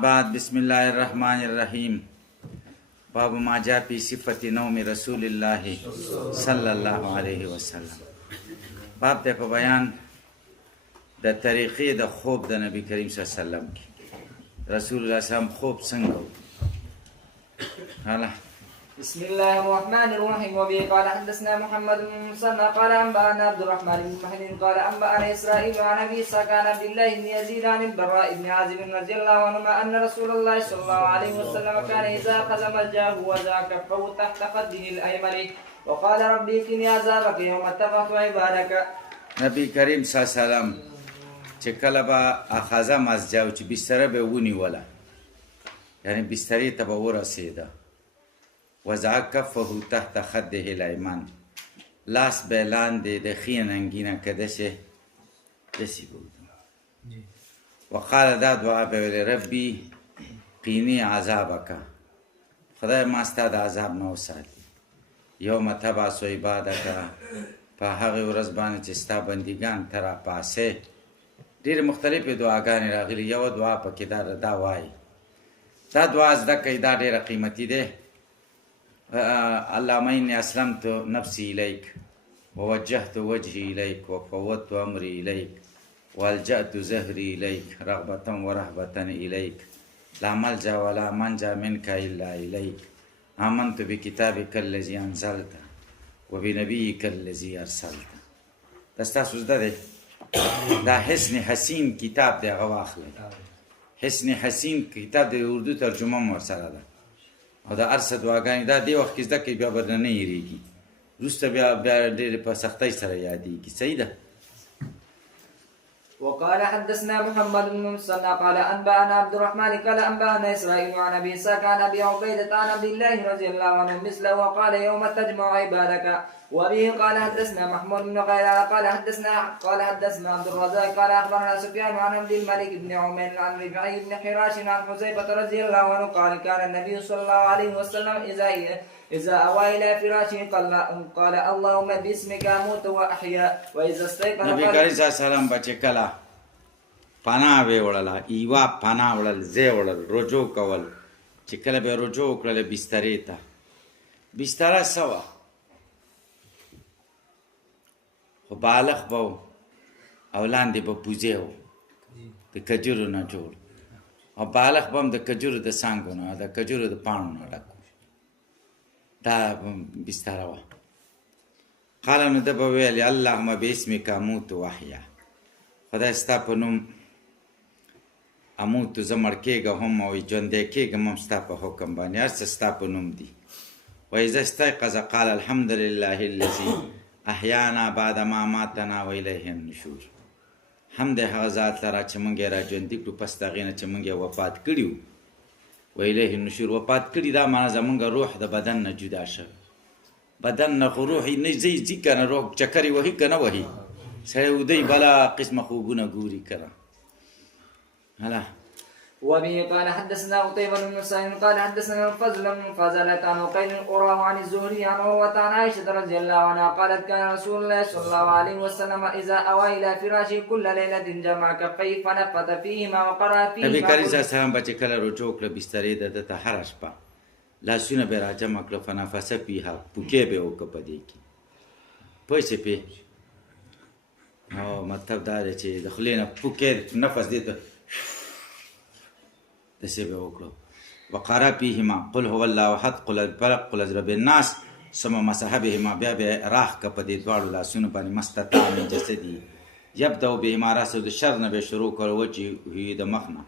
بعد بسم الله الرحمن الرحیم. باب ما جاء فی صفت نوم رسول الله صلی الله علیه وسلم. باب ته په بیان د طریقې د خوب د نبی کریم صلی الله علیه وسلم کې. رسول الله صلی الله علیه وسلم خوب څنګه و؟ بسم الله الرحمن الرحيم. وبه قال حدثنا محمد بن مسنى قال انبانا عبد الرحمن بن مهدي قال انبانا اسرائيل عن ابي اسحاق عن عبد الله بن يزيد عن البراء بن عازب رضي الله عنهما ان رسول الله صلى الله عليه وسلم كان اذا اخذ ملجاه وضع كفه تحت خده الايمن وقال ربي قني عذابك يوم اتقت عبادك. نبی کریم صلی الله علیه وسلم چې کله به اخذ مزجاو چې بستره به ونیوله، یعنی بسترې ته به ورسېده، وضع کفه تحت خده الایمن، لاس به لاندې د ښي ننګینه که داسې به وقال دا دعا به ویلې ربي قیني عذابکه، خدای ما ستا د عذاب نه وساتي، یوم تبعث عبادکه، په هغې ورځ باندې چې ستا بندګان ته راپاسې. ډېرې مختلفې دعاګانې راغلي، یوه دعا پکې دا وایي، دا دعا زده کوئ، دا ډېره قیمتي دی. اللهم إني أسلمت نفسي إليك ووجهت وجهي إليك وفوضت أمري إليك والجأت زهري إليك رغبة ورهبة إليك لا ملجأ ولا منجا منك إلا إليك آمنت بكتابك الذي أنزلت وبنبيك الذي أرسلت. تاسو زده دی، دا حسن حسین کتاب دی، هغه واخلئ. حسن حسین کتاب دی، اردو ترجمه هم ورسره ده، او دا هر څه دعاګانې دا دې وخت کې زده کړئ، بیا به نه هېرېږي، وروسته بیا ډېرې په سختۍ سره یادېږي. صحیح ده. وقال حدثنا محمد بن مسنى قال انبانا عبد الرحمن قال انبانا اسرائيل عن ابي اسحاق عن ابي عبيده عن عبد الله رضي الله عنه مثله وقال يوم تجمع عبادك. وبه قال حدثنا محمود بن قيلان قال حدثنا عبد الرزاق قال اخبرنا سفيان عن عبد الملك بن عمير عن ربيعي بن حراش عن حذيفه رضي الله عنه قال كان النبي صلى الله عليه وسلم إذا أوى إلى فراشه قال اللهم باسمك أموت وأحيا وإذا استيقظ نبی کریم صلی الله علیه وسلم به چې کله پناه وړله، ایوا پناه وړل، ځای وړل، رجوع کول، چې کله به رجوع وکړله بسترې ته، بستره څه وه؟ خو بالغ به و او لاندې به پوزې و د کجورو نه جوړ، او بالغ به هم د کجورو د څانګو نه، د کجورو د پاڼو نه ډک، دا بستره وه. قال نو ده به ویل اللهم باسمک اموت واحیا، خدای ستا په نوم اموت، زه مړ کېږم هم او ژوندی کېږم هم ستا په حکم باندې، هر څه ستا په نوم دي. واذا استيقظ قال الحمد لله الذي احیانا بعد ما ماتنا و الیه النشور. حمد هغه ذات لره چې موږ یې را ژوندي کړو پس د هغې نه چې موږ یې وفات کړي وو. و الیه النشور، وفات کړي دا معنا زمونږ روح د بدن نه جدا شوی، بدن نه خو روح نه ځي که نه، روح چکر یې وهي که نه وهي، سړی ودی بلا قسمه خوبونه ګوري که نه. هله. وبه قال حدثنا قتيبة بن سعيد قال حدثنا الفضل بن فضالة عن عقيل أراه عن الزهري عن عروة عن عائشة رضي الله عنها قالت كان رسول الله صلى الله عليه وسلم إذا أوى إلى فراشه كل ليلة جمع كفيه فنفث فيهما وقرأ فيهما. نبی کریم صلی الله علیه وسلم به چې کله رجوع کړه بسترې ده ته هره شپه لاسونه به یې را جمع کړه، فنفث فیها، پوکې به یې وکړه په دې کې، پوه شې پې، او مطلب دا دی چې د خولې نه پوکې نفس دې ته داسې به وکړو. وقرأ فیهما قل هو الله احد قل الفلق قل اعوذ برب الناس ثم مسح بهما، بیا به یې راح که په دې دواړو لاسونو باندې مستطاع من جسدي، یبدأ بهما راسه، د شر نه به شروع کړو، وجهه د مخ نه،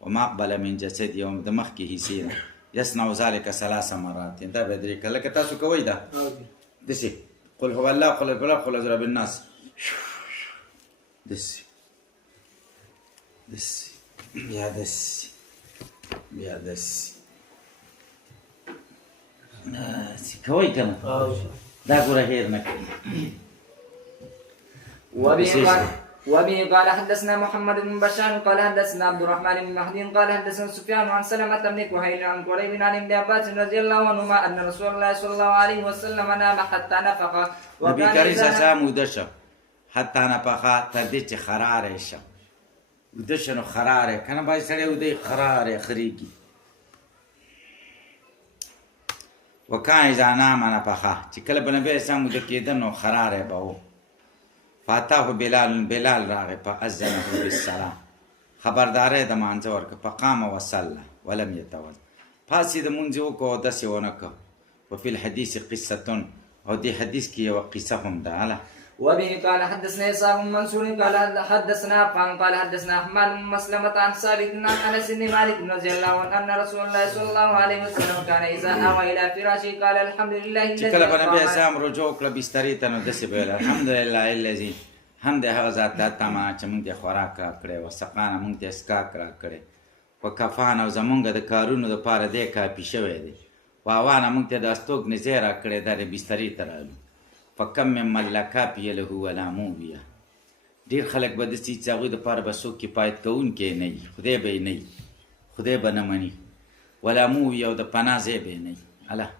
وما اقبل من جسدي، او د مخ کې حصې نه، یصنع ذلك 3 مرات، دا به درې کله که تاسو کوئ دا داسې قل هو الله قل الفلق قل اعوذ برب الناس، داسې بیا داسې بیا داسې کوئ که نه، دا ګوره هېر نه کوي. وبه قال حدثنا محمد بن بشار قال حدثنا عبد الرحمن بن مهدي قال حدثنا سفيان عن سلمة بن كهيل عن قريب عن ابن عباس رضي الله عنهما أن رسول الله صلى الله عليه وسلم نام حتى نفخ. نبی کریم صلی الله علیه وسلم ویده شه حتی نفخه، تر دې چې خراره شه، وده شنو خراره کنه باید سړی وده خراره خریږي وکان اذا نام نفخه چې کله به نبی اسلام وده کېده نو خراره به و فاتحه بلال راغی فاذنه بالصلاه خبرداری د مانځه ورکړه فقام وصلى ولم يتوضا پاسې د مونځ وکړو داسې ونه کړه وفي الحديث قصه او دې حدیث کې یوه قصه هم ده وبه قال حدثنا إسحاق بن منصور قال حدثنا عفان قال حدثنا حماد بن مسلمة عن ثابت عن أنس بن مالك رضي الله عنه أن رسول الله صلى الله عليه وسلم كان إذا أوى إلى فراشه قال الحمد لله الذي چې کله به نبی اسلام رجوع کړه بسترې ته نو داسې به ویل الحمدلله الذي حمد هغه ذات ته تمام چې موږ ته خوراک راکړی و سقانه موږ ته اسکاک راکړی و کفان او زمونږ د کارونو دپاره دی کافي شوی دی و اوانه موږ ته د استوګنې ځای راکړی دا د بسترې ته رالو فکم من لا کافیه له ولا مویه ډېر خلک به داسې چې هغوی دپاره به څوک کفایت کوونکی نه وي خدای به یې نه وي خدای به نه مني ولا مویه او د پناه ځای به یې نه وي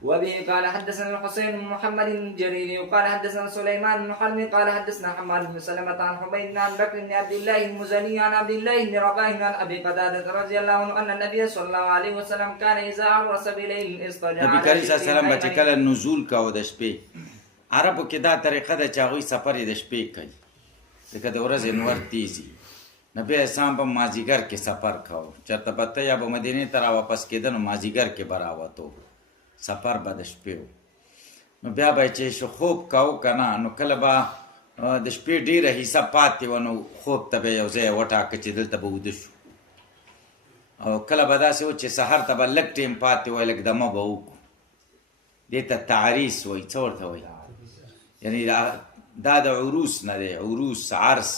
وبه قال حدثنا الحسين بن محمد الجريري وقال حدثنا سليمان بن حرب قال حدثنا حماد بن سلمة عن حبيب عن بكر بن عبد الله المزني عن عبد الله بن رقاح عن ابي قتادة رضي الله عنه ان النبي صلى الله عليه وسلم كان اذا عرس بليل استجاب نبی کریم صلی الله علیه وسلم چې کله نزول کاوه د شپې عربو کې دا طریقه ده چې هغوی سفر یې د شپې کوي ځکه د ورځې نور تیز وي نبی اسلام په مازدیګر کې سفر کاوه چېرته به ته یا به مدینې ته راواپس کېده نو مازدیګر کې به راوتو سفر به د شپې و نو بیا به چې خوب کاو که نه نو کله به د شپې ډېره حصه پاتې وه نو خوب ته به یو ځای وټاکه چې دلته به وده شو او کله به داسې و چې سهار ته به لږ ټیم پاتې وای لږ دمه به وکړو دې ته تعریس وایي څه ورته وایي یعنی دا د عروس نه دی عروس عرس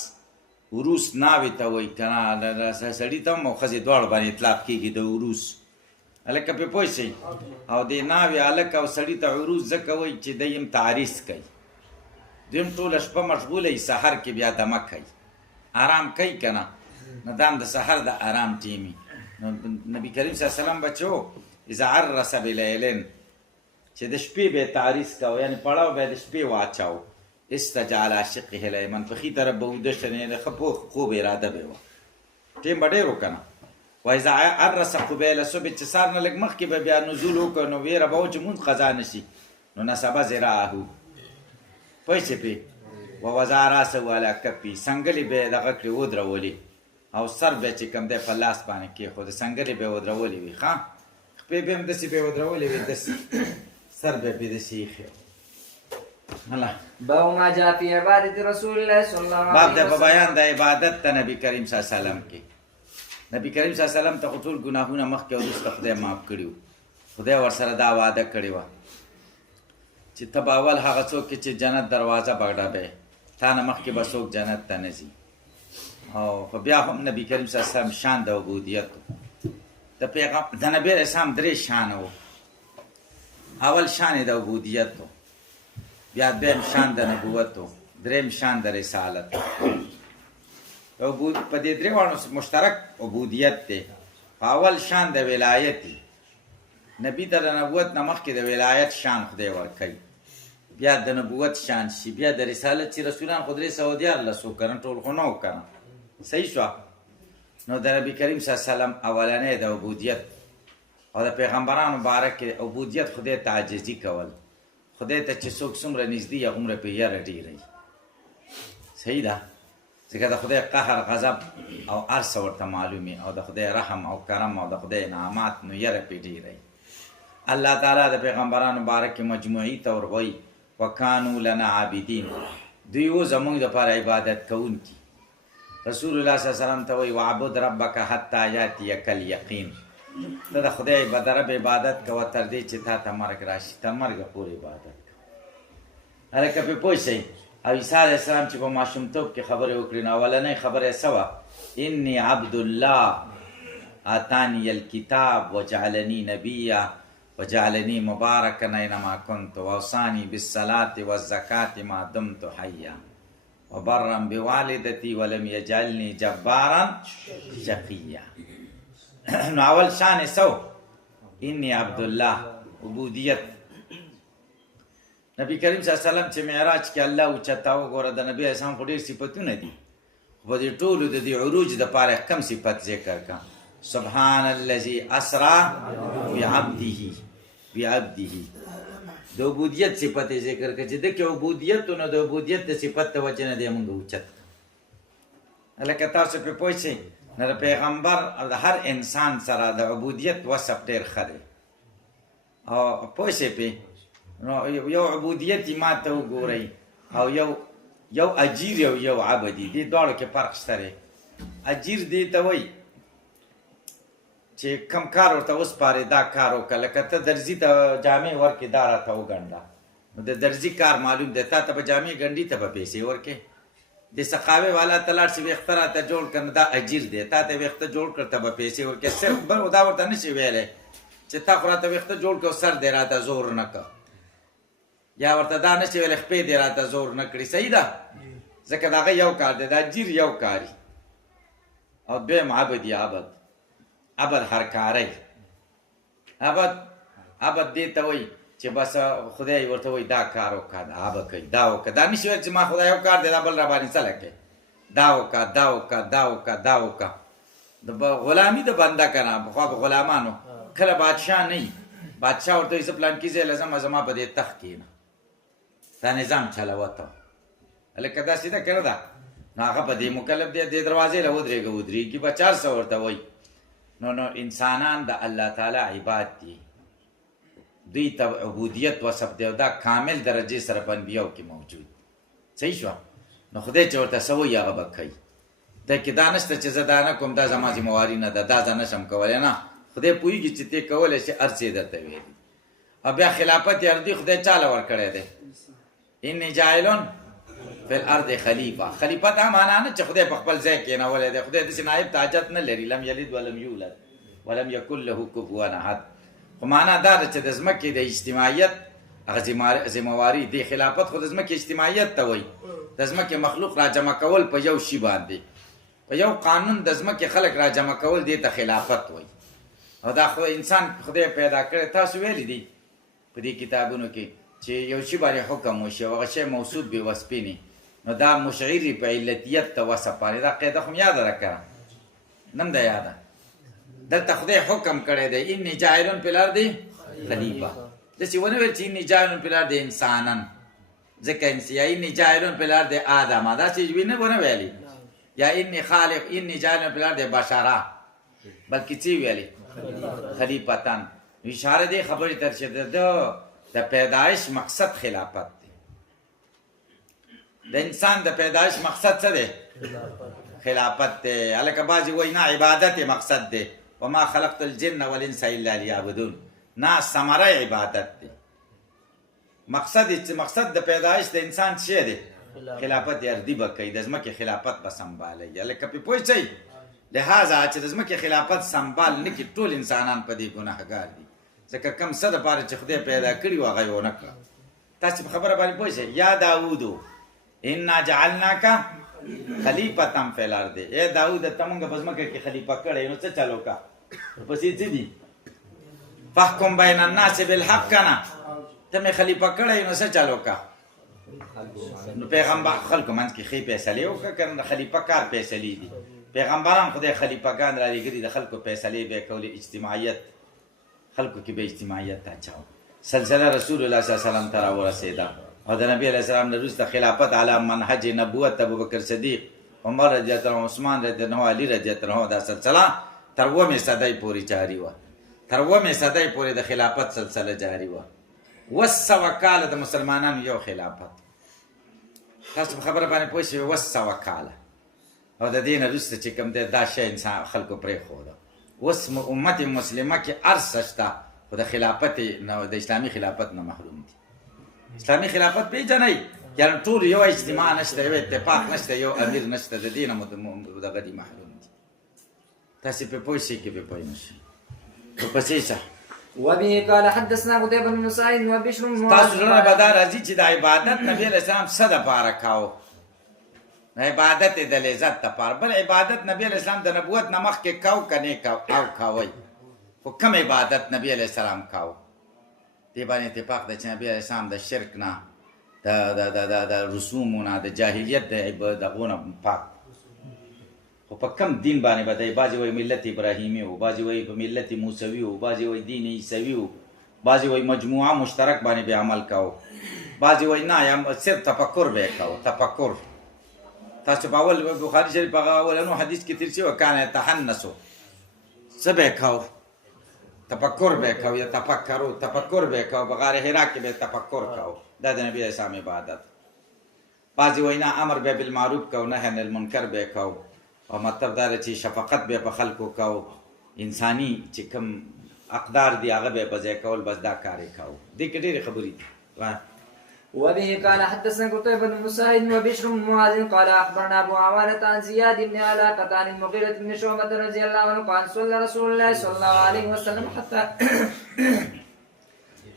عروس ناوې ته وایي که نه سړي ته هم او ښځې دواړو باندې اطلاق کېږي د عروس هلکه پې پوه شئ او دې ناوې هلک او سړي ته عروس ځکه وایي چې دی هم تعریس کوي دوی هم ټوله شپه مشغوله وي سحر کې بیا دمه کوي آرام کوي که نه نو دا هم د سحر د آرام ټیم نو نبي کریم صلی الله علیه وسلم به چې و اذا عرس بلیلن چې د شپې به یې تعریس کوه یعنې پړاو به یې د شپې واچاو استجعل شقه الایمن په ښي طرف به وده شنې د ښه خوب اراده به یې وه ټیم به ډېر و که نه وإذا عرس قبیل صبح چې سار نه لږ مخکې به بیا نزول وکړو نو ویره به و چې مونځ قضا نه شي نو نصبه ذراعه پوه شې پې ووضع راسه علی کفي سنګلې به یې دغه کړې ودرولې او سر به چې کوم دی په لاس باندې کېښود سنګلې به یې ودرولې وي ښه خپې به هم داسې به یې ودرولې وي داسې سر به یې داسې ایښی باب ما جاء في عبادة رسول الله صلی الله علیه باب د په بیان د عبادت ته نبي کریم صلی الله علیه وسلم کې نبی کریم صلی الله علیه وسلم ته خو ټول ګناهونه مخکې او وروسته خدای معاف کړي وو خدای ورسره دا وعده کړې وه چې ته به اول هغه څوک چې جنت دروازه به ډبې تا نه مخکې به څوک جنت ته نه ځي او خو بیا هم نبی کریم صلی الله علیه وسلم شان د عبودیت د نبی علیه السلام درې شانه وو اول شان د عبودیت و بیا دویم شان د نبوت و دریم شان د رسالت په دې درېواړو مشترک عبودیت دی اول شان د ولایت دی نبي ته د نبوت نه مخکې د ولایت شان خدای ورکوي بیا د نبوت شان شي بیا د رسالت چې رسولان خو 314 وو که نه ټول خو نه وو که نه صحیح شوه نو د نبي کریم صلی الله علیه وسلم اولنی د عبودیت او د پیغمبرانو باره کې عبودیت خدای ته عاجزي کول خدای ته چې څوک څومره نږدې یا هومره پې یره ډېروي صحیح ده ځکه د خدای قهر غضب او هر څه ورته معلومي او د خدای رحم او کرم او د خدای انعامات نو یره پې ډېروي الله تعالی د پیغمبرانو باره کې مجموعي طور وایي وکانو لنا عابدین دوی و زموږ دپاره عبادت کوونکي رسول الله صلی الله علیه وسلم ته وایي وعبد ربک حتی یاتیک الیقین ته د خدای د رب عبادت کوه تر دې چې تا ته مرګ راشي تر مرګه پورې عبادت کوه هلکه پې پوه شئ او عیسی علیه السلام چې په ماشومتوب کې خبرې وکړې نو اولنۍ خبره یې څه وه انی عبد الله آتانی الکتاب وجعلنی نبیا وجعلنی مبارکا اینما کنت واوصانی بالصلاة والزکاة ما دمت حیا وبرا بوالدتی ولم یجعلنی جبارا شقیا نو اول شان سو انی عبدالله عبودیت نبی کریم صلی الله علیه وسلم چې معراج کې الله اوچتا وګوره د نبی اسلام خو ډېر صفتونه دي په دې ټولو د دې عروج دپاره کم صفت ذکر کا سبحان الذي اسرا بعبده د عبودیت صفت ذکر کا چې دغه عبودیت نو د عبودیت د صفت د وجه نه دی موږ اوچت لکه تاسو په پوه شئ نو د پیغمبر او د هر انسان سره د عبودیت وصف ډېر ښه دی او پوه شئ پې نو یو عبودیت ما ته وګورئ او یو اجیر او یو عبدي دې دواړو کې فرق شته دی اجیر دې ته وایي چې کم کار ورته وسپارې دا کار وکړه لکه ته درزي ته جامې ورکې دا راته وګنډه نو د درزي کار معلوم دی تا ته به جامې ګنډي ته به پیسې ورکې د سقاوي والا ته لاړ شي ویښته راته جوړ کړه نو دا اجیر دی تا ته ویښته جوړ کړ ته به پیسې ورکې صرف بل دا ورته نشي ویلی چې تا خو راته ویښته جوړ کړ سر دی راته زور نه کړ یا ورته دا نشي ویلی خپې دی راته زور نه کړي صحیح ده ځکه د هغه یو کار دی د اجیر یو کاري او دویم عبد عبد هر کاری عبد دې ته وایي چې بس خدای ورته وایي دا کار وکړه دا به کوي دا وکړه دا نشي ویل چې ما خدای یو کار دی دا بل را باندې څه لکې دا وکړه د غلامي د بنده که نه پخوا به غلامانو کله بادشاه نه وي بادشاه ورته وایي زه پلان کې ځای لزم زما په دې تخت کښېنه دا نظام چلوه ته هلکه دا سیده که نه ده نو هغه په دې مکلف دی دې دروازې له ودرېږي به 400 ورته وایي نو انسانان د الله تعالی عباد دي دوی ته عبودیت وصف دی او دا کامل درجې سره په انبیاو کې موجود صحیح شوه نو خدای چې ورته څه وایي هغه به کوي دی کې دا نشته چې زه دا نه کوم دا زما ذمواري نه ده دا زه نشم کولی نه خدای پوهېږي چې تی کولی شي هر څه یې درته ویلي او بیا خلافت ارضي خدای چاله ورکړی دی اني جاعلون فی الارض خلیفه دا معنا نه چې خدای په خپل ځای کېنولی دی خدای داسې نایب ته حاجت نه لري لم یلد ولم یولد ولم یکن له کفوا احد خو معنا دا ده چې د ځمکې د اجتماعیت هغه ذمواري دی خلافت خو د ځمکې اجتماعیت ته وایي د ځمکې مخلوق را جمع کول په یو شي باندې په یو قانون د ځمکې خلک را جمع کول دې ته خلافت وایي او دا خو انسان خدای پیدا کړی تاسو ویلی دي په دې کتابونو کې چې یو شي باندې حکم وشي او هغه شی موصوف بې وصفې نه نو دا مشعري په علتیت ته وصف باندې دا قاعده خو مې یاده راکړه نم ده یاده دلته خدای حکم کړی دی اني جاعلون فی الارض خلیفه داسې ونه ویل چې اني جاعلون فی الارض انسانا ځکه یا اني جاعلون فی الارض آدم داسې ونه ویلي یا اني جاعلون فی الارض بشرا بلکې څه ویلي خلیفتن اشاره دی خبرې ته چې د پیدایش مقصد خلافت دی د انسان د پیدایش مقصد څه دی خلافت دی هلکه بعضې وایي نه عبادت مقصد دی وما خلقت الجن والانس الا لیعبدون نه ثمره عبادت دی مقصد د پیدایش د انسان څه دی خلافت ارضي به کوي د ځمکې خلافت به سنبالوي هلکه پې پوه شئ لہذا چې د ځمکې خلافت سنبال نه کړي ټول انسانان په دې ګناهګار دي ځکه کم څه دپاره چې خدای پیدا کړي وو هغه یې ونه کړه تاسې په خبره باندې پوه شئ یا داودو انا جعلناک خلیفتن فی الارض ای داود ته مونږ په ځمکه کې خلیفه کړی نو څه چل وکړه ورپسې څه دي فحکم بین الناس بالحق که نه ته مې خلیفه کړی نو څه چل وکړه نو پیغمبر خلکو منځ کې ښې فیصلې وکړه که نه خلیفه کار فیصلې دي پیغمبران خدای خلیفګان را لېږلي د خلکو فیصلې به یې کولې اجتماعیت خلکو کې به اجتماعیت ته اچاو سلسله رسول الله صلی الله علیه وسلم ته راورسېده او د نبی علیه السلام نه وروسته خلافت علی منهج نبوت ابوبکر صدیق عمر رضی الله عنه عثمان رضی الله عنه علی رضی الله عنه دا سلسله تر 9 صدۍ پورې جاري وه تر 9 صدۍ پورې د خلافت سلسله جاري وه 200 کاله د مسلمانانو یو خلافت تاسو په خبره باندې پوه شئ 200 کاله او د دې نه وروسته چې کوم دی دا شی انسان خلکو پرېښوده اوس امت مسلمه کې هر څه شته خو د خلافت نه د اسلامي خلافت نه محروم دي اسلامي خلافت پېژنئ یعنې ټول یو اجتماع نشته یو اتفاق نشته یو امیر نشته د دې نه دغه دي محروم دي تاسې پرې پوه شئ که پرې پوه نه شئ ورپسې شه وبه قال حدثنا قتيبة بن سعيد وبشر بن تاسو زړه به دا راځي چې د عبادت نبي علیه السلام څه دپاره کاوه عبادت د لذت دپاره بل عبادت نبی علیه السلام د نبوت نه مخکې کاو که نه او کوئ خو کم عبادت نبی علیه السلام کاو دې باندې اتفاق ده چې نبی علیه السلام د شرک نه د رسومو نه د جاهلیت د دغو نه پاک خو په کم دین باندې به دی بعضې وایي ملت ابراهیمي و بعضې وایي په ملت موسوي و بعضې وایي دین عیسوي و بعضې وایي مجموعه مشترک باندې به عمل کوو بعضې وایي نه یا صرف تفکر به یې کوو تفکر تاسو په اول بخاري شریف هغه اولنو حدیث کې تېر شوی کان یتحنسو څه به یې کوو تفکر به یې کوو یا تفکر به یې کوو په غار حرا کې به تفکر کوو دا د نبي اسلام عبادت بعضې وایي نه امر به بالمعروف کوو نهی عن المنکر به یې کوو او مطلب دا دی چې شفقت به په خلکو کوو انساني چې کوم اقدار دي هغه به په ځای کول بس دا کار یې کوو دې کې ډېرې خبرې دي وبه قال حدثنا قتيبة بن مساعد وبشر بن معاذ قال اخبرنا ابو عوانة عن زياد بن علاقة عن المغيرة بن شعبة رضي الله عنه قال صلى رسول الله صلى الله عليه وسلم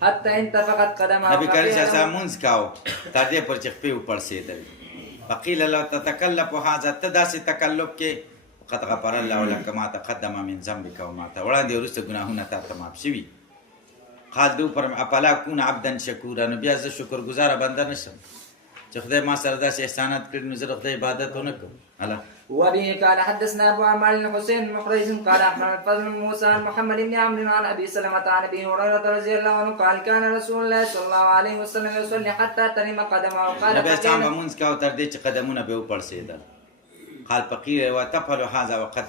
حتى انتفقت قدمه نبی کریم صلی الله علیه وسلم مونځ کاوه تر دې پر چې خپې وپړسېدل فقیل له تتکلف هذا ته داسې تکلف کې قد غفر الله لك ما تقدم من ذنبك وما وړاندې وروسته ګناهونه تا ته معاف شوي قال دو پر افلا کون عبدا شکورا نو بیا زه شکر گزاره بنده نشم چې خدای ما سره داسې احسانات کړي نو زه د خدای عبادت ونه کوم هلا وبه قال حدثنا ابو عمار الحسين بن محرز قال اخبرنا الفضل بن موسى عن محمد بن عمرو عن ابي سلمة عن ابي هريره رضي الله عنه قال كان رسول الله صلى الله عليه وسلم يصلي حتى ترم قدمه وقال نبی اسلام به مونځ کاوه تر دې چې قدمونه به وپړسېدل قال فقير وتفعل هذا وقد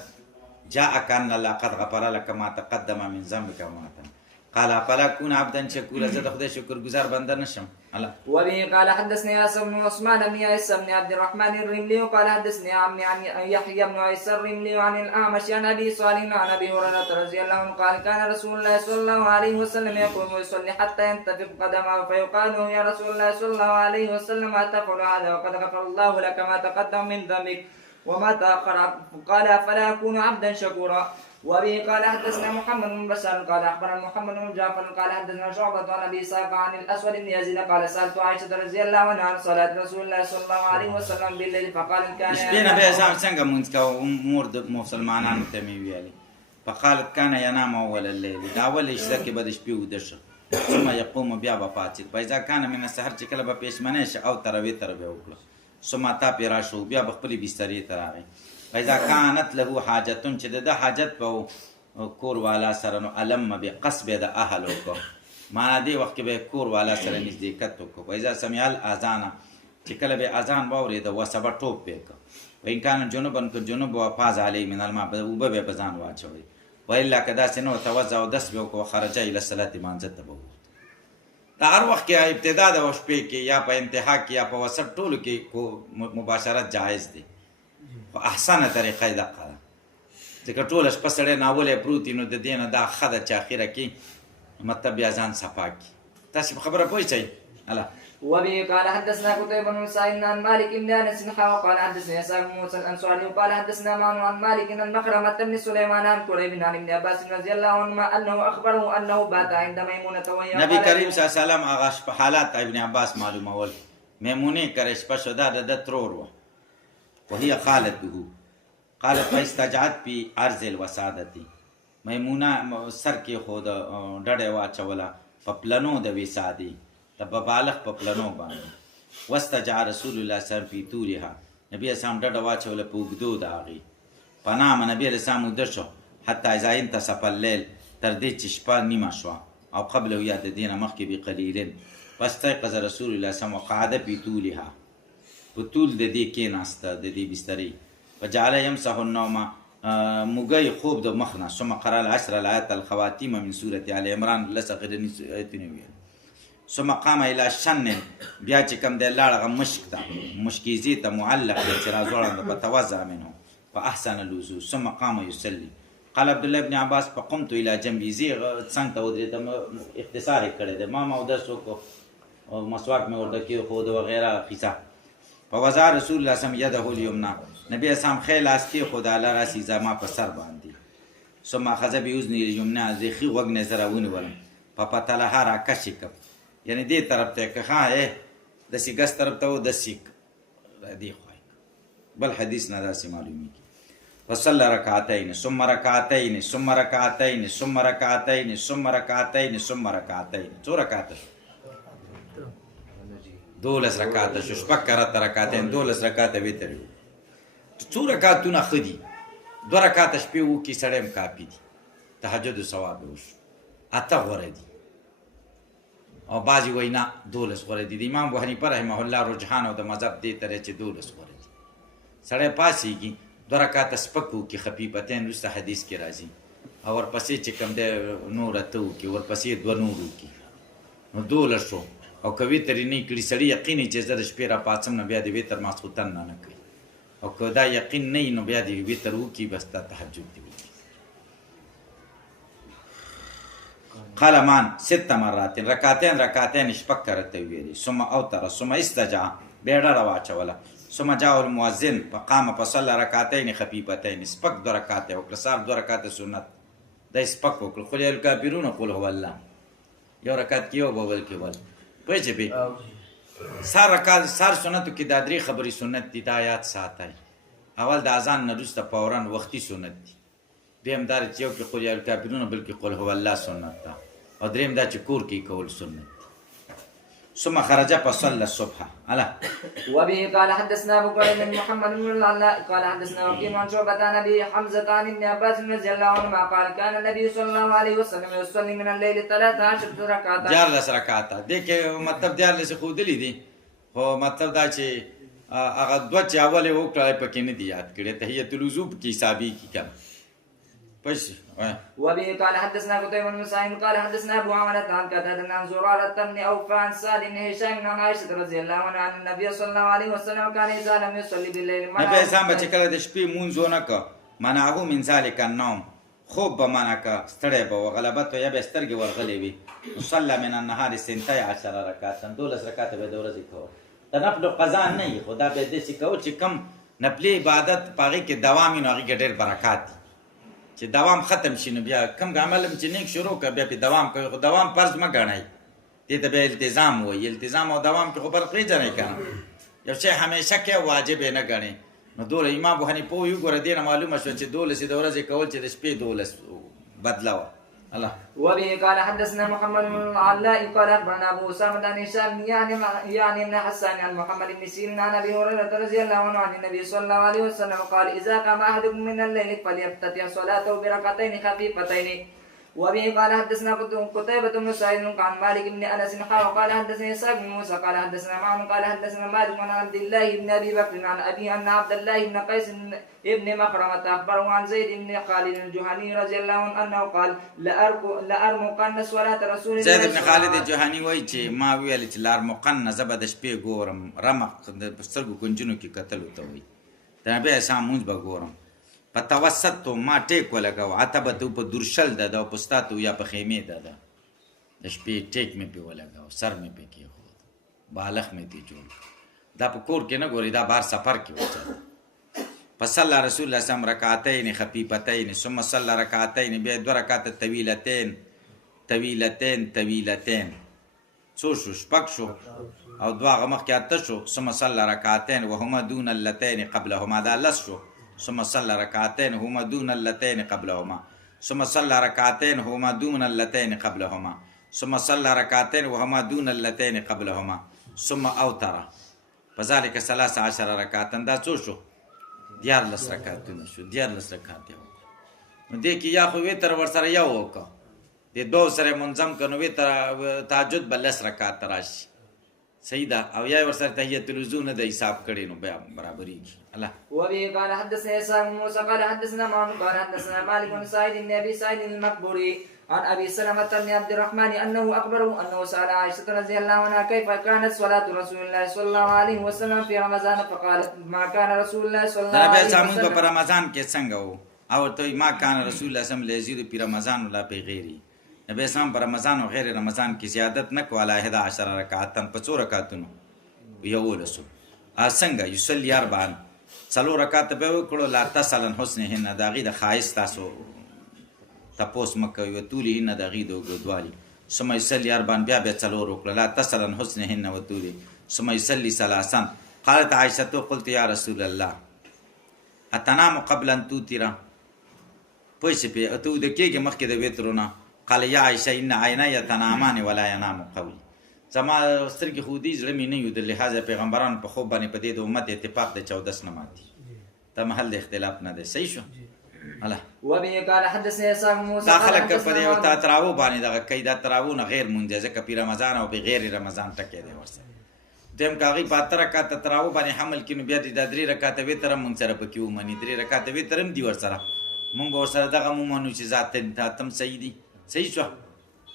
جاءك ان الله قد غفر لك ما تقدم من ذنبك وما تأخر قال فلا كون عبدا شكورا زه د خدای شکر گزار بنده نشم الله وبه قال حدثني عاصم بن عثمان بن عيسى بن عبد الرحمن الرملي قال حدثني عمي عن يحيى بن عيسى الرملي عن الاعمش عن ابي صالح عن ابي هريره رضي الله عنه قال كان رسول الله صلى الله عليه وسلم يقوم ويصلي حتى ينتفض قدمه فيقال يا رسول الله صلى الله عليه وسلم اتفعل هذا وقد غفر الله لك ما تقدم من ذنبك وما تاخر قال فلا اكون عبدا شكورا وبه قال حدثنا محمد بن بشار قال اخبرنا محمد بن جعفر قال حدثنا شعبة عن ابي اسحاق عن الاسود بن يزيد قال سالت عائشة رضي الله عنها عن صلاة رسول الله صلى الله عليه وسلم بالليل فقال ان كان شپې نبی اسلام څنګه مونځ کاوه مور د مسلمانانو ته مې ویلې فقالت كان ينام اول الليل دا اول شپه کې به د شپې ویده شه ثم يقوم بیا به پاڅېد فاذا كان من السحر چې کله به پېشمنی شه او تروې تر به وکړه ثم تا پې راشو بیا به خپلې بسترې ته راغی فاذا كانت له حاجتون چې د حاجت په کور والا سره نو علم بقصب د اهل وکړو معنا دې وخت کې به کور والا سره نزدېکت وکړو فاذا سمع الاذان چې کله به اذان واورېده وسبه ټوپ به وکړو وان كان جنوبا که جنوب وفاز علی من الماء اوبه به په ځان واچوي والا که داسې نه توضع او دس به وکړو خرج الى الصلاه مانځه ته به دا هر وخت کې ابتدا د شپې کې یا په انتها کې یا په وسط ټولو کې کو مباشرت جایز دی په احسنه طریقه یې دقه ده ځکه ټوله شپه سړی ناولی پروت وي نو د دې نه دا ښه ده چې اخره کې مطلب بیا ځان صفا کړي تاسې په خبره پوه شئ الله وبه قال حدثنا قتيبة بن سعيد عن مالك بن انس وقال حدثنا اسحاق بن موسى الانصاري وقال حدثنا معن عن مالك عن مخرمة بن سليمان عن كريب عن ابن عباس رضي الله عنهما انه اخبره انه بات عند ميمونة وهي نبی کریم صلی الله علیه وسلم هغه شپه حالات ابن عباس معلومول میمونې کرے شپه شو دا د ترور وه وهي خالته قالت فاستجعت في عرض الوسادتي میمونه سر کې خود ډډه واچوله په پلنو د وسادي د بالغ په پلنو باندې واستجع رسول الله صلی الله علیه وسلم في طولها نبی اسلام ډډه واچوله په اوږدو د هغې پنام نبی اسلام وده شو حتی اذا انتصف الليل تر دې چې شپه نیمه شوه او قبله یا د دې نه مخکې بقلیل فاستيقظ رسول الله صلی الله علیه وسلم وقعد في طولها په طول د دې کېناسته د دې بسترې فجعل يمسح النوم مګی خوب د مخ نه ثم قرأ العشر الآيات الخواتيم من سورة آل عمران لسه غیرني آیتونه ویل ثم قام الى شن بیا چې کوم دی لاړ هغه مشک ته مشکیزي ته معلق دی چې راځوړنده په توضع منه فاحسن الوضوء ثم قام يصلي قال عبد الله بن عباس فقمت الى جنبي زي څنګه ته ودرېدم اختصار یې کړی دی ما اودس وکړو مسواک مې ورته کېښود وغیره قصه فوضع رسول الله صلی الله علیه وسلم یده الیمنا نبی اسلام ښی لاس کېښود هله راسي زما په سر باندې ثم اخذ باذنه الیمنا د ښي غوږ نه زه راونیولم فپتلها راکش یې کړ یعنې دې طرف ته که ښه داسې ګس طرف ته و داسې دې خوا بل حدیث نه داسې معلومېږي فصلى ركعتين ثم ركعتين ثم ركعتين ثم ركعتين ثم ركعتين ثم ركعتين څو رکعته شو 12 رکعته شو شپږ رکعته 12 رکعته وتر څو رکعتونه ښه دي 2 رکعاته شپې وکړي سړی هم کافي دي تهجد ثواب یې وشو 8 غوره دي او بعضې وایي نه 12 غوره دي د امام ابو حنیفه رحمه الله رجحان او د مذهب دې ته دی چې 12 غوره دي سړی پاسېږي 2 رکعاته سپک وکړي خفیفتین وروسته حدیث کې راځي او ورپسې چې کوم دی نور 8 وکړي ورپسې 2 نور وکړي نو 12 شو او که وتر یې نه کړي سړي یقین چې زه د شپې راپاڅم نه بیا د وتر ماسخوتن نه کوي او که دا یقین نه وي نو بیا د وتر وکړي بس دا تهجد دی وکړي قال مان 6 مرات رکعتين شپږ کرته ویلي ثم اوتر ثم استجع بیا ډډه واچوله ثم جاء المؤذن فقام فصلى ركعتين خفيفتين سپک 2 رکعته وکړه سار 2 رکعته سنت دا سپک وکړه قل الکافرون قل هو الله یو رکعت کې یو بول کې ول پوه چې به سار رکعت سار سنتو کې دا 3 خبري سنت دي دا یاد ساتي اول د اذان نه وروسته فورا وختي سنت دي دویم دا چې یو کې قل الکافرون بلکې قل هو الله سنت ده او دریم دا چې کور کې کول سنت ثم خرج فصلى الصبح على وبه قال حدثنا ابو بكر بن محمد بن الله قال حدثنا وكيع عن شعبة عن ابي حمزة عن ابن عباس رضي الله عنهما قال كان النبي صلى الله عليه وسلم يصلي من الليل 13 ركعات 14 رکعات دغه مطلب 14 خو دلی دي خو مطلب دا چې هغه دوه چې اول وکړای پکې نه دی یاد کړي تحیت الوضو کې حسابي کی کم پس وبه قال حدثنا قتيبة بن سعيد قال حدثنا ابو عمرو عن قتادة عن زرارة بن اوف عن سعد بن هشام عن عائشة رضي الله عنها ان النبي صلى الله عليه وسلم كان اذا لم يصلي بالليل نبی اسلام چې کله د شپې مونږ نه ک منعه من ذلك النوم خوب به معنا کا ستړی به غلبت یا به سترګې ورغلې وي صلى من النهار 12 رکعات 12 رکعات به د ورځې کوو د نفل قضا نه خدا به دې چې کوو چې کم نفل عبادت پاره کې دوام نه هغه ډېر برکات چې دوام ختم شي نو بیا کم عمل چې نیک شروع کړ بیا په دوام کوي خو دوام فرض ما غنئ دې ته به التزام وایي التزام او دوام کې خبر پرې ځنه کنه یو شی همیشه کې واجب نه غنئ نو دوله امام ابو حنیفه یو ګره دې معلومه شو چې دوله سي د ورځې کول چې د شپې دوله بدلاو الله وبه قال حدثنا محمد بن العلاء قال اخبرنا ابو اسامه عن هشام يعني من حسان عن محمد بن سيرين عن ابي هريره رضي الله عنه عن النبي صلى الله عليه وسلم قال اذا قام احدكم من الليل فليفتتح صلاته بركعتين خفيفتين وبه قال حدثنا قتيبة بن سعيد عن مالك بن انس قال حدثنا اسحاق بن موسى قال حدثنا معن قال حدثنا مالك عن عبد الله بن ابي بكر عن ابي ان عبد الله بن قيس ابن مخرمة اخبره عن زيد بن خالد الجهني رضي الله عنه انه قال لارمقن صلاة رسول الله زيد بن خالد الجهني وایي چې ما ویل چې لارمقن زبد شپې ګورم رمق د سترګو کنجونو کې قتل وته وي دا به سامونځ به ګورم په توسط تو ما ټیک ولګاو عتبه ته په درشل ده او پستاتو یا په خیمه ده د شپې ټیک مې په ولګاو سر مې په کې خو بالغ مې تی جوړ دا په کور کې نه ګوري دا بهر سفر کې وځه فصلى رسول الله صلی الله علیه رکعتین خفیفتین ثم صلى رکعتین بیا 2 رکعات طویلتین څو شو شپږ شو او 2 غمخ کې 8 شو ثم صلى رکعتین وهما دون اللتين قبلهما دا لس شو ثم صلى ركعتين هما دون اللتين قبلهما ثم صلى ركعتين هما دون اللتين قبلهما ثم صلى ركعتين وهما دون اللتين قبلهما ثم اوتر فذلك 13 ركعه دا څو شو 14 رکعتونه شو 14 رکعت یو نو دې کې یا خو وتر ور سره یو وکړه دې 2 سره منظم کنو وتر تهجد بل 10 رکعت راشي صحیح ده او یا ور سره تحیت الوضو نه د حساب کړي نو بیا برابرۍ الله وبه قال حدثنا اسحاق بن موسى قال حدثنا معن قال حدثنا مالك بن سعيد بن ابي سعيد المقبوري عن ابي سلمة بن عبد الرحمن انه اخبره انه سال عائشة رضي الله عنها كيف كانت صلاة رسول الله صلى الله عليه وسلم في رمضان فقالت ما كان رسول الله صلى الله عليه وسلم په رمضان کې څنګه وو او ته ما کان رسول الله صلی الله علیه وسلم په رمضان ولا په غیري نبی اسلام پر رمضان او غیر رمضان کې زیادت نه کوله 11 رکعاتن په 4 رکعاتونو یو ولسو څنګه یصلی 4 څلور رکعات به وکړو لا تسلن حسنهن داغي د خایس تاسو تپوس مکه یو تولی نه داغي د غدوالي سمای یصلی 4 بیا به څلور وکړه لا تسلن حسنهن وتولی سمای یصلی 3 قالت عائشه قلت یا رسول الله اتنام قبل ان توتira پوښې په اتو د کېږي مخکې د وترونه قال یا عائشه ان عینای تنامان ولا ينام قوي زما سترګې خو دې زړه مې نه یو د لحاظه پیغمبرانو په خوب باندې په دې د امت اتفاق د 14 نه ماتي ته محل د اختلاف نه دی صحیح شو الله وبه قال حدثنا إسحاق بن موسى دا قال خلک په حدثنا دې او معاذ. تا تراو باندې دغه کوي دا تراوونه غیر منجزه که په رمضان او بغیر رمضان ټکې دی ورسره دیم کاغي پاتره رکعات تراو باندې حمل کینو بیا د 3 رکعات وتر مونږ سره پکې ومني 3 رکعات وتر هم دی ورسره مونږ ورسره دغه مو منو چې ذات تم صحیح دي صحیح شو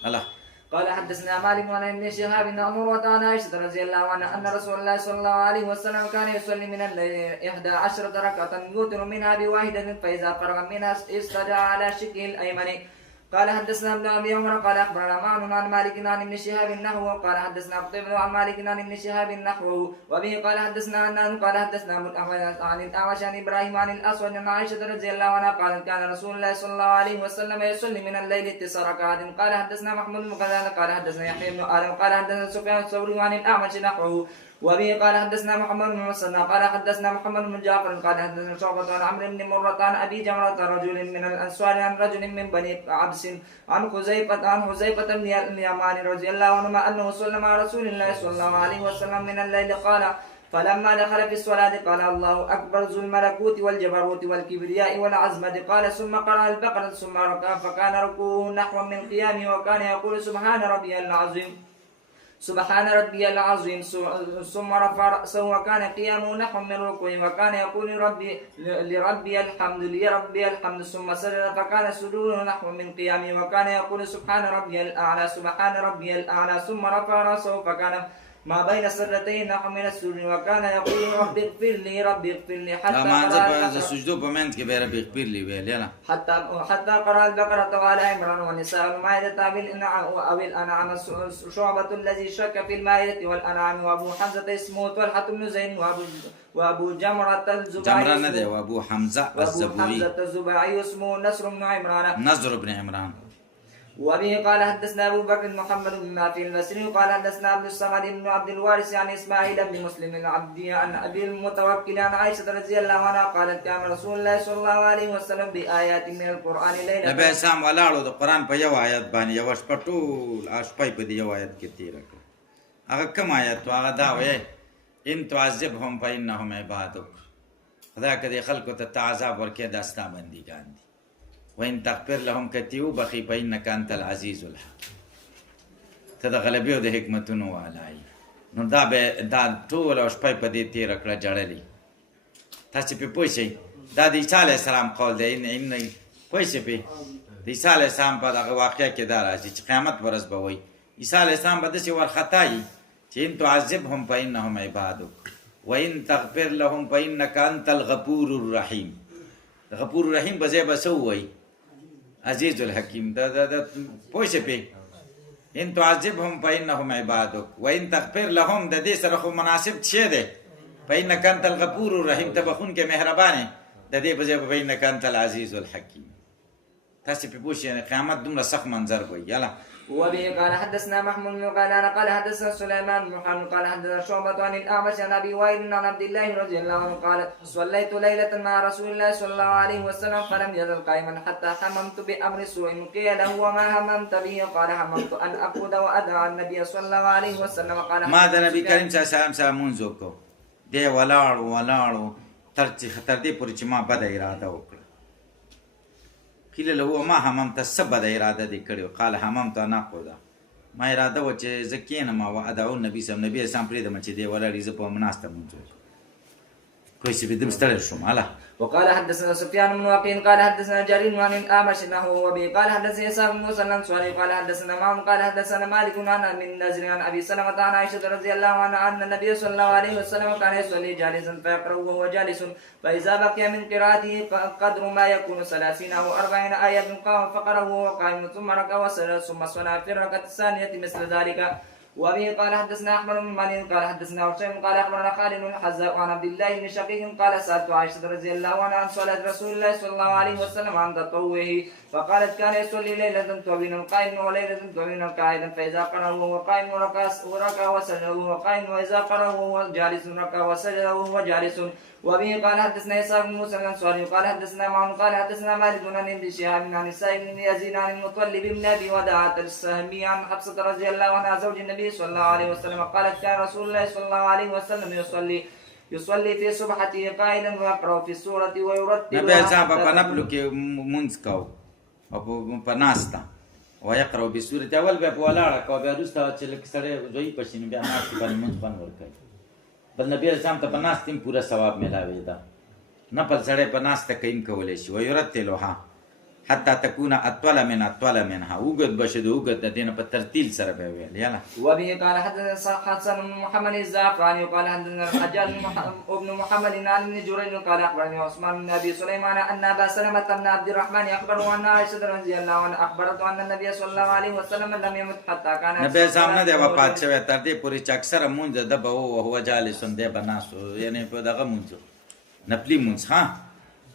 الله قال حدثنا مالك عن ابن شهاب بن عمر وعن عائشة رضي الله عنها أن رسول الله صلى الله عليه وسلم كان يصلي من الليل 11 ركعة يوتر منها بواحدة فإذا فرغ منها استجع على شقه الأيمن. قال حدثنا ابن ابي عمر قال اخبرنا معن عن مالك عن ابن شهاب نحوه قال حدثنا قتيبة عن مالك عن ابن شهاب نحوه وبه قال حدثنا عنان قال حدثنا ابو الاحوال عن الاعمش عن ابراهيم عن الاسود عن عائشة رضي الله عنها قالت كان رسول الله صلى الله عليه وسلم يصلي من الليل 9 ركعات. قال حدثنا محمود بن غزال قال حدثنا يحيى بن ادم قال حدثنا سفيان الثوري عن الاعمش نحوه وبه قال حدثنا محمد بن مسنى قال حدثنا محمد بن جعفر قال حدثنا شعبة عن عمرو بن مرة عن ابي جمرة رجل من الانصار عن رجل من بني عبس عن حذيفة بن اليمان رضي الله عنهما انه صلى مع رسول الله صلى الله عليه وسلم من الليل قال فلما دخل في الصلاة قال الله أكبر ذو الملكوت والجبروت والكبرياء والعظمة قال ثم قرأ البقرة ثم ركع فكان ركوعه نحو من قيامه وكان يقول سبحان ربي العظيم سبحان ربي العظيم ثم رفع رأسه وكان قيامه نحو من ركوعه وكان يقول لربي الحمد لربي الحمد ثم سجد فكان سجوده نحو من قيامه وكان يقول سبحان ربي الأعلى سبحان ربي الأعلى ثم رفع رأسه فكان ما بين سرتين نحو من السجود وكان يقول ربي اغفر لي ربي اغفر لي حتى سجدو په منځ کې به ربي اغفر لي ویل نه حتى قرأ البقرة وآل عمران والنساء والمائدة أو الأنعام شعبة الذي شك في المائدة والأنعام وأبو حمزة اسمه طلحة بن زيد وأبو جمرة الزباعي وأبو حمزة الزباعي اسمه نصر بن عمران وبه قال حدثنا ابو بكر محمد بن نافع المصري قال حدثنا عبد الصمد بن عبد الوارث عن اسماعيل بن مسلم العبدي عن ابي المتوكل عن عائشه رضي الله عنها قالت كان رسول الله صلى الله عليه وسلم بايات من القران ليله نبي سام ولاړو د قران په یو آیت باندې یو شپټول اشپای په یو آیت کې تیر کړ هغه کوم آیت هغه دا وې ان تعذبهم فانهم عبادك خدا کدي خلکو ته تعذاب ورکې داستا بنديګان دي وإن تغفر لهم كتيو بخي فإنك أنت العزيز الحكيم تدا غلبي او د حکمتونو والای نو دا ټول او شپه په دې تیر کړه جړلې تاسو په پوښي دا د عیسی علی السلام قول دی ان پوښي په د عیسی علی السلام په دغه واقعیا کې دا راځي چې قیامت ورځ به وي عیسی علی السلام به دې ور خدای چې ان تعذبهم فإنهم عبادك وإن تغفر لهم فإنك أنت الغفور الرحيم غفور الرحیم به ځای به څه ووایي عزیز الحکیم دا پوه په ان تعذبهم فإنهم عبادك وإن تغفر لهم د دې سره خو مناسب څه دی فإنك أنت الغفور الرحیم ته بخون کې مهربانه د دې په ځای به فإنك أنت العزیز الحکیم تاسو په پوښتنه قیامت دومره سخت منظر وي یلا وبه قال حدثنا محمود بن غيلان قال حدثنا سليمان بن محمد قال حدثنا شعبة عن الأعمش عن أبي وائل عن عبد الله رضي الله عنه قال صليت ليلة مع رسول الله صلى الله عليه وسلم فلم يزل قائما حتى هممت بأمر سوء قيل له وما هممت به قال هممت أن أقود وأدعى النبي صلى الله عليه وسلم قال ما د نبی کریم صلی الله علیه وسلم سره مونږ وکړو دی ولاړو تر دې پورې چې ما بد اراده وکړه قيل له ما هممت سبد اراده دي کړو قال هممت انا قودا ما اراده و چې زکینه ما وعده النبي صلی الله علیه وسلم پرې د مچ دی ولا ریزه په مناسته مونږ کوئی سی بدم ستل شوم الله وقال حدثنا سفيان بن وكيع قال حدثنا جرير عن الأعمش نحوه وبه قال حدثنا إسحاق بن موسى الأنصاري قال حدثنا معن قال حدثنا مالك عن من نزر عن أبي سلمة عن عائشة رضي الله عنها أن النبي صلى الله عليه وسلم كان يصلي جالسا فيقرأ وهو جالس فإذا بقي من قراءته قدر ما يكون 30 أو 40 آية قام فقرأ وهو قائم ثم ركع وسجد ثم صنع في الركعة الثانية مثل ذلك. وبه قال حدثنا احمد بن منين قال حدثنا حسين قال اخبرنا خالد بن الحذاء عن عبد الله بن شقيق قال سالت عائشه رضي الله عنها عن صلاه رسول الله صلى الله عليه وسلم عن تطوعه فقالت كان يصلي ليله طويلا قائما وليله طويلا قاعدا فاذا قرأ وهو قائم وركع وسجد وهو قائم واذا قرأ وهو جالس ركع وسجد وهو جالس. وبه قال حدثنا إسحاق بن موسى الأنصاري قال حدثنا معن قال حدثنا مالك عن ابن شهاب عن السائب بن يزيد عن المطلب بن أبي وداعة السهمي عن حفصة رضي الله عنها زوج النبي صلى الله عليه وسلم قالت كان رسول الله صلى الله عليه وسلم يصلي يصلي في صبحته قائلا ويقرأ في السورة ويرتل نبي ځان په نفلو کې مونځ کو او په ناستا ويقرأ بسورة اول به په ولاړه کو بیا وروسته چې لږ سړی زوی پشي نو بیا ناستې باندې مونځ خوند ورکوي بل نبي اسلام ته په ناستې هم پوره ثواب میلاوېده نفل سړی په ناسته کې هم کولی شي ویرتلها حتى تكون اطول منها اوږد بشه د اوږد د دینه په ترتیل سره به ویل یاله وبه قال حدثنا حسن بن محمد الزعفراني وقال حدثنا الحجاج بن محمد عن ابن جريج قال اخبرني عثمان بن ابي سليمان ان ابا سلمة بن عبد الرحمن اخبره ان عائشة رضي الله عنها اخبرته ان النبي صلى الله عليه وسلم لم يمت حتى كان نبی سامنے د وفات شوی تر دې پوری چې اکثر مونږ د به او هو جالس دی بناسو یعنی په دغه مونږ نپلی مونږ ها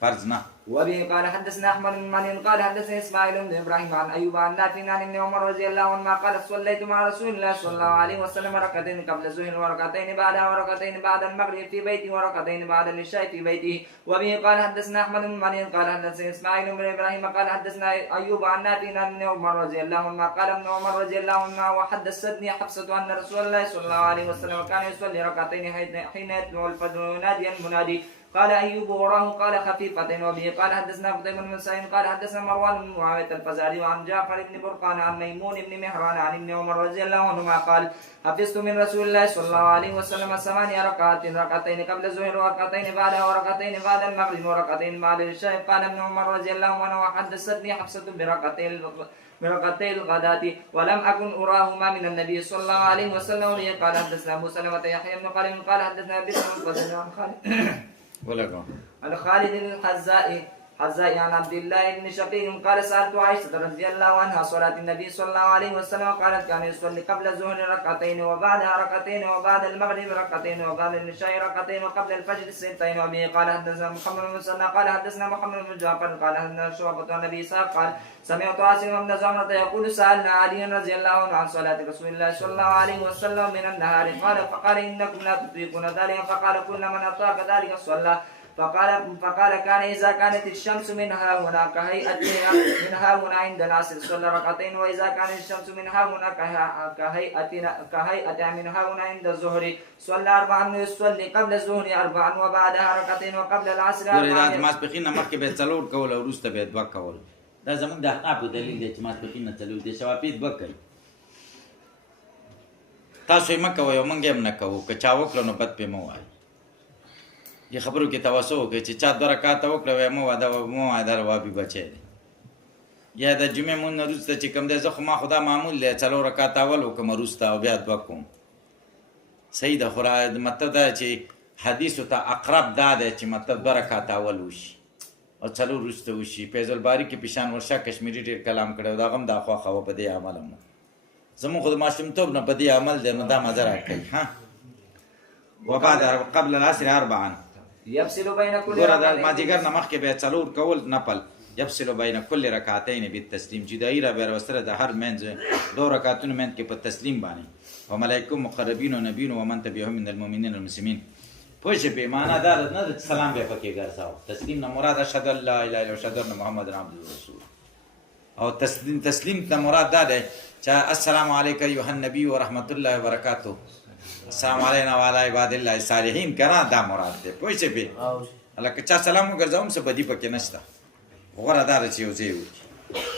فرض نه وبه قال حدثنا احمد بن منين قال حدثنا اسماعيل بن ابراهيم عن ايوب عن نافع عن ابن عمر رضي الله عنهما قال صليت مع رسول الله صلى الله عليه وسلم ركعتين قبل الظهر وركعتين بعدها وركعتين بعد المغرب في بيتي وركعتين بعد العشاء في بيته وبه قال حدثنا احمد بن منين قال حدثنا اسماعيل بن ابراهيم قال حدثنا ايوب عن نافع عن ابن عمر رضي الله عنهما قال ابن عمر رضي الله عنهما وحدثتني حفصة ان رسول الله صلى الله عليه وسلم كان يصلي ركعتين حين يطلع الفجر وينادي المنادي قال أيوب وراه قال خفيفة وبه قال حدثنا قتيبة بن سعيد قال حدثنا مروان بن معاوية الفزاري وعن جعفر بن برقان عن ميمون بن مهران عن ابن عمر رضي الله عنهما قال حفظت من رسول الله صلى الله عليه وسلم 8 ركعات ركعتين قبل الظهر وركعتين بعدها وركعتين بعد المغرب وركعتين بعد العشاء قال ابن عمر رضي الله عنه وحدثتني حفصة بركعتي الغداة ولم أكن أراهما من النبي صلى الله عليه وسلم قال حدثنا أبو سلمة يحيى بن قال قال حدثنا بسم القدر عن خالد عن خالد الحزائي عن عبد الله بن شقيق قال سألت عائشة رضي الله عنها صلاة النبي صلى الله عليه وسلم قالت كان يصلي قبل الظهر ركعتين وبعدها ركعتين وبعد المغرب ركعتين وبعد العشاء ركعتين وقبل الفجر سنتين وبه قال حدثنا محمد بن مسنى قال حدثنا محمد بن جعفر قال حدثنا شعبة عن أبي إسحاق قال سمعت عاصم بن زمرة يقول سألنا علي رضي الله عنه عن صلاة رسول الله صلى الله عليه وسلم من النهار فقال إنكم لا تطيقون ذلك فقال كل من أطاق ذلك صلى فقال كان إذا كانت الشمس منها هنا هنا عند العصر صلى ركعتين وإذا كانت الشمس منها هنا كهيئة منها هنا عند الظهر صلى 4 يصلي قبل الظهر 4 وبعدها ركعتين وقبل العصر 4 ماسپخین مخکې به څلور کول او وروسته به دوه کول دا زموږ د احنافو دلیل دی چې ماسپخین نه څلور دي شوافی دوه کوي تاسو یې مه کوئ او موږ یې هم نه کوو که چا وکړه نو بد پې مه وایي یہ خبرو کې توسو وکړي چې چا 2 رکعاته وکړه وایي مو واده روابي بچی دی یا د جمعې مونځ نه وروسته چې کوم دی زه خو ما خو دا معمول دی 4 رکعاته اول وکړم وروسته او بیا 2 کوم صحیح ده خو مطلب دا چې حدیثو ته اقرب دا دی چې مطلب 2 رکعاته اول وشي او 4 وروسته وشي فیض الباري کې پیشان ورشا کشمیري ډېر کلام کړی دا هم دا خوښه وه په دې عمل هم زموږ خو د ماشومتوب نه په دې عمل دی نو دا مزه راکوي ها وبعد قبل العصر 4 يفصل بين كل ركعتين ما دیگر نمخ کې به څلور کول نفل يفصل بين كل ركعتين بالتسليم جدائی را به وسره د هر منځ 2 رکعتونو منځ کې په تسلیم باندې او ملائکه مقربین او نبیون او من تبعهم من المؤمنین والمسلمین پوه به معنا دا نه سلام به پکې ګرځاو تسلیم نه مراد اشهد ان لا اله الا الله اشهد ان محمد رسول او تسلیم ته مراد دا دی چې السلام علیک ایها النبی ورحمت الله وبرکاته السلام علینا وعلى عباد الله الصالحین کرا دا مراد دی پوه شئ به الله که چا سلام وګرځاوم څه بدی پکې نشته غوړه دار چې یو ځای